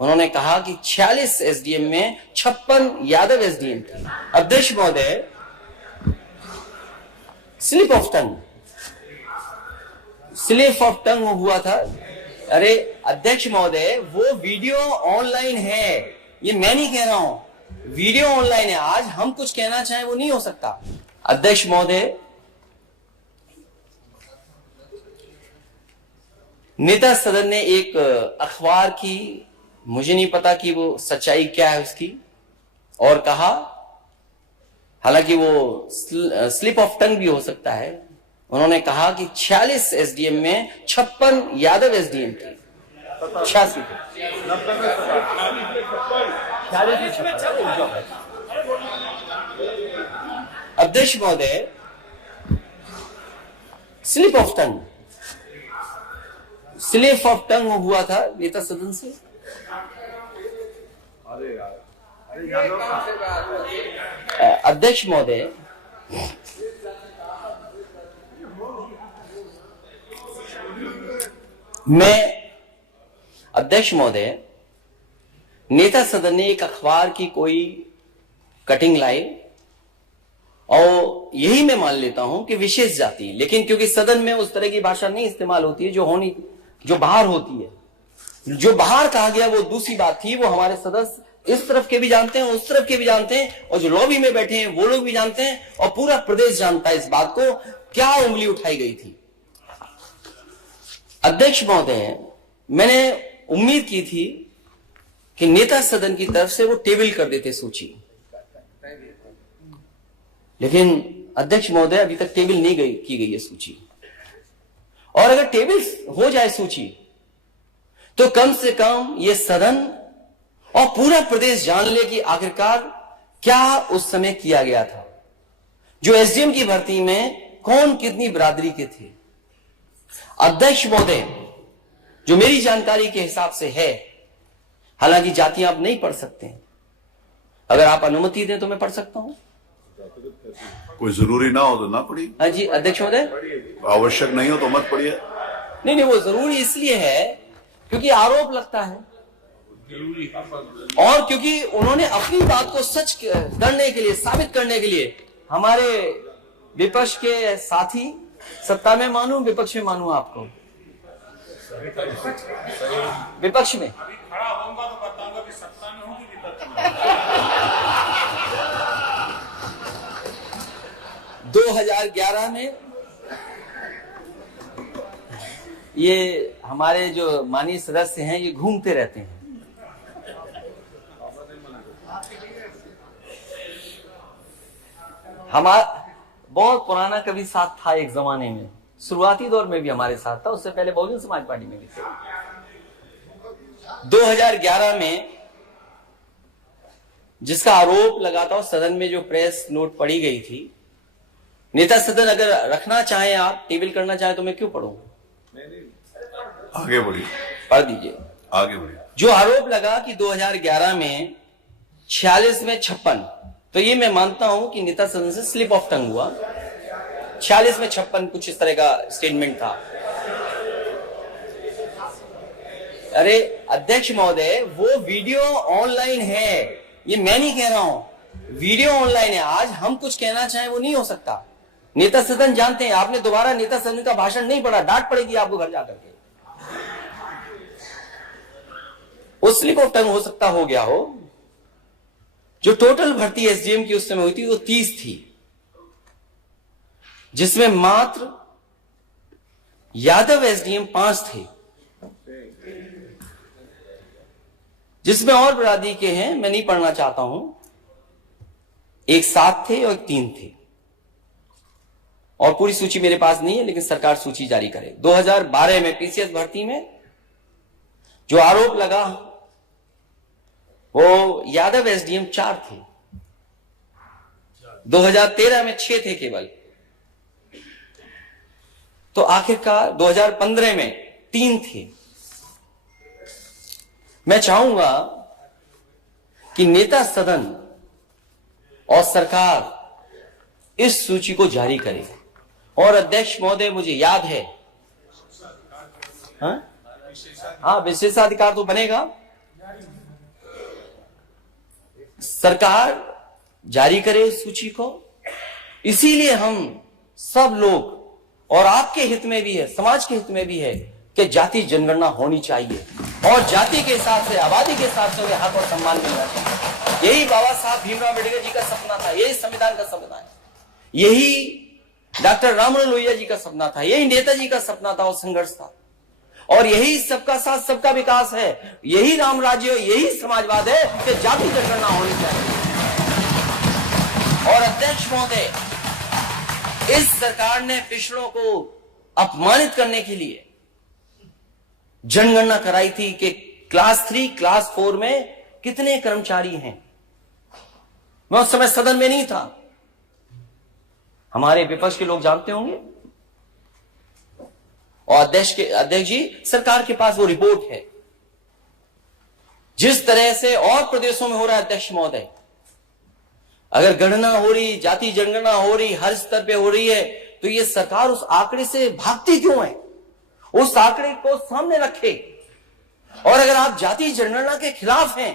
उन्होंने कहा कि 46 एसडीएम में 56 यादव एसडीएम थे। अध्यक्ष महोदय, स्लिप ऑफ टंग हुआ था। अरे अध्यक्ष महोदय, वो वीडियो ऑनलाइन है, ये मैं नहीं कह रहा हूं, वीडियो ऑनलाइन है। आज हम कुछ कहना चाहें वो नहीं हो सकता। अध्यक्ष महोदय, नेता सदन ने एक अखबार की, मुझे नहीं पता कि वो सच्चाई क्या है उसकी, और कहा, हालांकि वो स्लिप ऑफ टंग भी हो सकता है, उन्होंने कहा कि 46 एसडीएम में 56 यादव एसडीएम थे, 86 थे। अध्यक्ष महोदय, स्लिप ऑफ टंग हुआ था नेता सदन से। अध्यक्ष महोदय, नेता सदन ने एक अखबार की कोई कटिंग लाई और यही मैं मान लेता हूं कि विशेष जाति, लेकिन क्योंकि सदन में उस तरह की भाषा नहीं इस्तेमाल होती है जो बाहर होती है, जो बाहर कहा गया वो दूसरी बात थी। वो हमारे सदस्य इस तरफ के भी जानते हैं, उस तरफ के भी जानते हैं, और जो लॉबी में बैठे हैं वो लोग भी जानते हैं, और पूरा प्रदेश जानता है इस बात को, क्या उंगली उठाई गई थी। अध्यक्ष महोदय, मैंने उम्मीद की थी कि नेता सदन की तरफ से वो टेबल कर देते सूची, लेकिन अध्यक्ष महोदय अभी तक टेबल नहीं की गई है सूची। और अगर टेबल हो जाए सूची तो कम से कम ये सदन और पूरा प्रदेश जान ले कि आखिरकार क्या उस समय किया गया था। जो एसडीएम की भर्ती में कौन कितनी बिरादरी के थे। अध्यक्ष महोदय, जो मेरी जानकारी के हिसाब से है, हालांकि जातियां आप नहीं पढ़ सकते, अगर आप अनुमति दें तो मैं पढ़ सकता हूं। कोई जरूरी ना हो तो ना पढ़िए। हाँ जी अध्यक्ष महोदय, आवश्यक नहीं हो तो मत पढ़िए। नहीं, वो जरूरी इसलिए है क्योंकि आरोप लगता है, और क्योंकि उन्होंने अपनी बात को सच करने के लिए, साबित करने के लिए, हमारे विपक्ष के साथी, सत्ता में मानू विपक्ष में मानू आपको, विपक्ष में खड़ा होऊंगा तो बताऊंगा कि सत्ता में हूं कि विपक्ष में। 2011 में ये हमारे जो माननीय सदस्य हैं ये घूमते रहते हैं। हमारा बहुत पुराना कवि साथ था एक जमाने में, शुरुआती दौर में भी हमारे साथ था, उससे पहले बहुजन समाज पार्टी में भी थे। 2011 में जिसका आरोप लगा था, सदन में जो प्रेस नोट पढ़ी गई थी, नेता सदन अगर रखना चाहे, आप टेबल करना चाहे तो मैं क्यों पढ़ूं? आगे बढ़िए, पढ़ दीजिए, आगे बढ़िए। जो आरोप लगा कि 2011 में 46 में 56, तो ये मैं मानता हूं कि नेता सदन से स्लिप ऑफ टंग हुआ। 46 में 56 कुछ इस तरह का स्टेटमेंट था। अरे अध्यक्ष महोदय, वो वीडियो ऑनलाइन है, ये मैं नहीं कह रहा हूं, वीडियो ऑनलाइन है। आज हम कुछ कहना चाहें वो नहीं हो सकता। नेता सदन जानते हैं। आपने दोबारा नेता सदन का भाषण नहीं पढ़ा, डांट पड़ेगी आपको घर जाकर के। वो स्लिप ऑफ टंग हो सकता हो गया हो। जो टोटल भर्ती एसडीएम की उस समय हुई थी वो 30 थी, जिसमें मात्र यादव एसडीएम 5 थे, जिसमें और बिरादरी के हैं, मैं नहीं पढ़ना चाहता हूं। एक 7 थे और 3 थे, और पूरी सूची मेरे पास नहीं है, लेकिन सरकार सूची जारी करे। 2012 में पीसीएस भर्ती में जो आरोप लगा वो यादव एसडीएम 4 थे, 2013 में 6 थे केवल, तो आखिरकार 2015 में 3 थे। मैं चाहूंगा कि नेता सदन और सरकार इस सूची को जारी करे। और अध्यक्ष महोदय, मुझे याद है, हाँ विशेषाधिकार तो बनेगा, सरकार जारी करे इस सूची को। इसीलिए हम सब लोग, और आपके हित में भी है, समाज के हित में भी है, कि जाति जनगणना होनी चाहिए और जाति के हिसाब से, आबादी के हिसाब से उन्हें हक और सम्मान मिलना चाहिए। यही बाबा साहब भीमराव अम्बेडकर जी का सपना था, यही संविधान का सपना है, यही डॉक्टर राममनोहर लोहिया जी का सपना था, यही नेताजी का सपना था और संघर्ष था, और यही सबका साथ सबका विकास है, यही राम राज्य, यही समाजवाद है कि जाति जनगणना होनी चाहिए। और अध्यक्ष महोदय, इस सरकार ने पिछड़ों को अपमानित करने के लिए जनगणना कराई थी कि क्लास 3, क्लास 4 में कितने कर्मचारी हैं। मैं उस समय सदन में नहीं था, हमारे विपक्ष के लोग जानते होंगे, और अध्यक्ष जी, सरकार के पास वो रिपोर्ट है। जिस तरह से और प्रदेशों में हो रहा है अध्यक्ष महोदय, अगर गणना हो रही, जाति जनगणना हो रही, हर स्तर पे हो रही है, तो ये सरकार उस आंकड़े से भागती क्यों है? उस आंकड़े को सामने रखे। और अगर आप जाति जनगणना के खिलाफ हैं,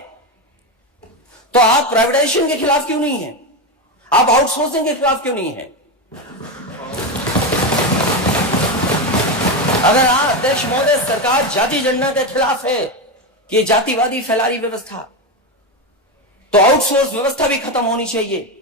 तो आप प्राइवेटाइजेशन के खिलाफ क्यों नहीं हैं? आप आउटसोर्सिंग के खिलाफ क्यों नहीं हैं? अगर आप अध्यक्ष महोदय, सरकार जाति जनगणना के खिलाफ है कि जातिवादी फैला रही व्यवस्था, तो आउटसोर्स व्यवस्था भी खत्म होनी चाहिए।